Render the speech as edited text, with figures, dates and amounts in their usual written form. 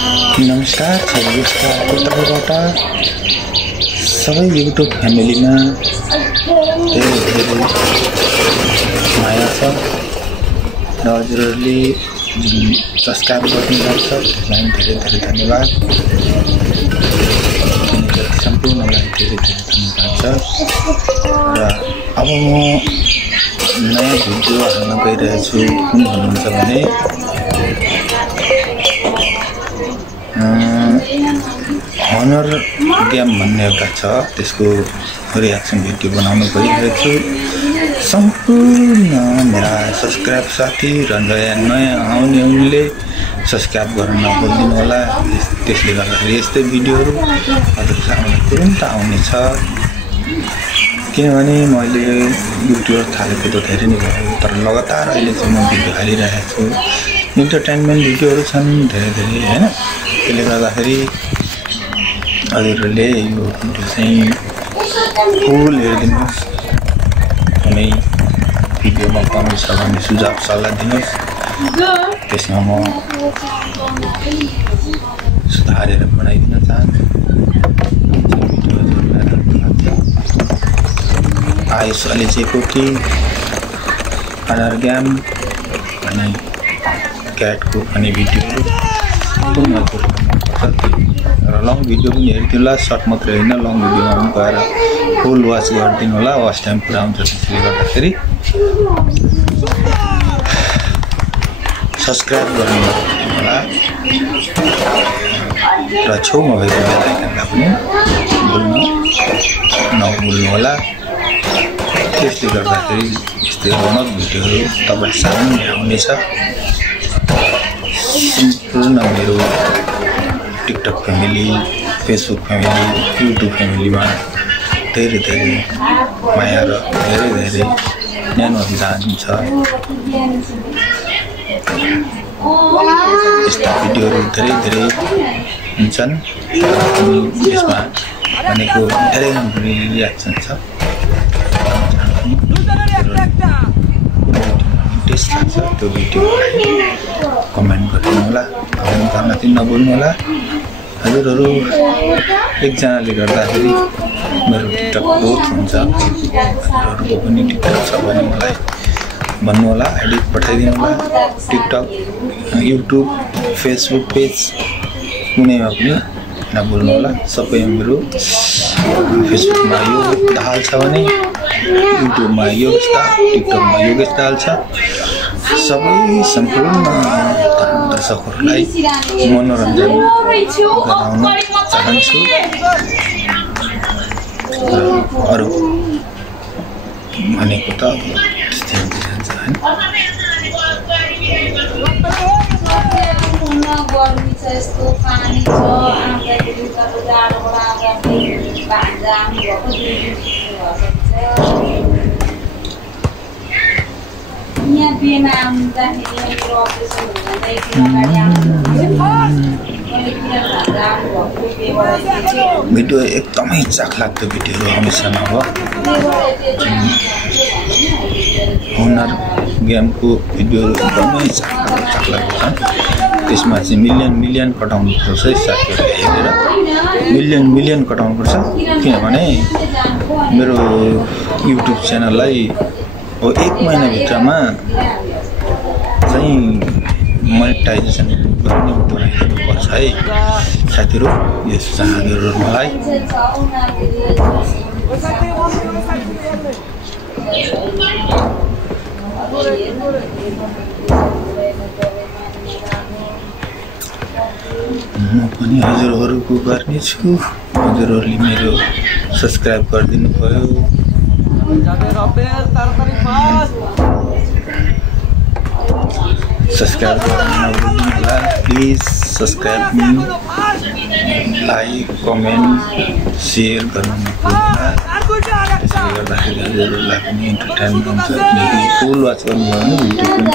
नमस्कार उत्तरबाट सबै युट्युब फ्यामिलीमा धेरै माया छ र हजुरहरूले सब्स्क्राइब गर्नुहुन्छ त्यसलाई धेरै धन्यवाद। सम्पूर्णलाई धेरै धन्यवाद छ। र अब म नयाँ भिडियो हाल्न गइरहेछु। कुन भन्नुहुन्छ भने हनर गेम भन्ने एउटा छ, त्यसको रियाक्सन भिडियो बनाउन गइरहेछु। सम्पूर्ण मेरा सब्स्क्राइब साथी र नयाँ आउने उनले सब्स्क्राइब गर्न नभुल्नु होला। त्यसले गर्दाखेरि यस्तै भिडियोहरू हजुरको सामु तुरुन्त आउनेछ। किनभने मैले युट्युब थालेको त धेरै नै भयो, तर लगातार अहिले चाहिँ म भिडियो हालिरहेको छु। इन्टरटेनमेन्ट भिडियोहरू छन् धेरै हैन। त्यसले गर्दाखेरि हजुरहरूले यो भिडियो चाहिँ फुल हेरिदिनुहोस्। कुनै भिडियोमा कमी छ भने सुझाव सल्लाह दिनुहोस्, त्यसमा म सुधारेर बनाइदिन चाहन्छु। आयुष अलिजेको कि हनर गेम अनि क्याटको अनि भिडियोहरू र लङ भिडियो पनि हेरिदिनु होला। सर्ट मात्रै होइन, लङ भिडियोमा पनि गएर फुल वाच गरिदिनु होला। वाच टाइम पुरा हुन्छ। त्यसले गर्दाखेरि सब्स्क्राइब गर्नु होला र छेउमा भएको बेल आइकनलाई पनि नभुल्नु होला। त्यसले गर्दाखेरि यस्तै रौनक भिडियोहरू तपाईँ सामने आउनेछ। सम्पूर्ण मेरो TikTok family, Facebook family, YouTube फ्यामिलीमा धेरै माया र धेरै न्यानो चाहन्छ। यस्ता भिडियोहरू धेरै हुन्छन्। यसमा भनेको धेरै रियाक्सन छ। टेस्ट लाग्छ त्यो भिडियोलाई कमेन्ट गरिदिनु होला। कमेन्ट गर्न चाहिँ नभुल्नु होला। हजुरहरू एकजनाले गर्दाखेरि मेरो टिकटक बहुत हुन्छ। हजुरहरूको पनि टिकटक छ भने मलाई भन्नु होला, आइडी पठाइदिनु होला। टिकटक, युट्युब, फेसबुक पेज कुनैमा पनि नभुल्नु होला। सबै मेरो फेसबुकमा यो दाहाल छ भने युट्युबमा योगेश दाहाल, टिकटकमा योगेश दाहाल छ। सबै सम्पूर्ण दर्शकहरूलाई मनोरञ्जन गराउन चाहन्छु। अरू भनेको त त्यस्तै हुन्छ हैन। गर्मी छ, यस्तो पानी छ, आउँदाखेरि तल जाडोबाट आउँदाखेरि भान्जा आउनुभएको यहाँ बिहेमा आउँदाखेरि मेरो अपरेसन हुँदा अगाडि भिडियो एकदमै चाखलाग्दो भिडियोहरू हमेसामा हो। हनर गेमको भिडियोहरू एकदमै चाखलाग्दो छन्। त्यसमा चाहिँ मिलियन कटाउनु पर्छ साथीहरूले हेरेर। मिलियन कटाउनु पर्छ। किनभने मेरो युट्युब च्यानललाई अब 1 महिनाभित्रमा चाहिँ मोनेटाइजेसन गर्ने बनाइदिनु पर्छ है साथीहरू। यस चाहनुहुन्छ मलाई म पनि हजुरहरूको गर्नेछु। हजुरहरूले मेरो सब्स्क्राइब गरिदिनु भयो। सब्सक्राइब करना please. Subscribe me, like, comment, share करना त्यसले गर्दाखेरि हजुरहरूलाई पनि इन्टरटेनमेन्ट हुन्छ। फुल वाच गर्नुभयो भने भिडियो पनि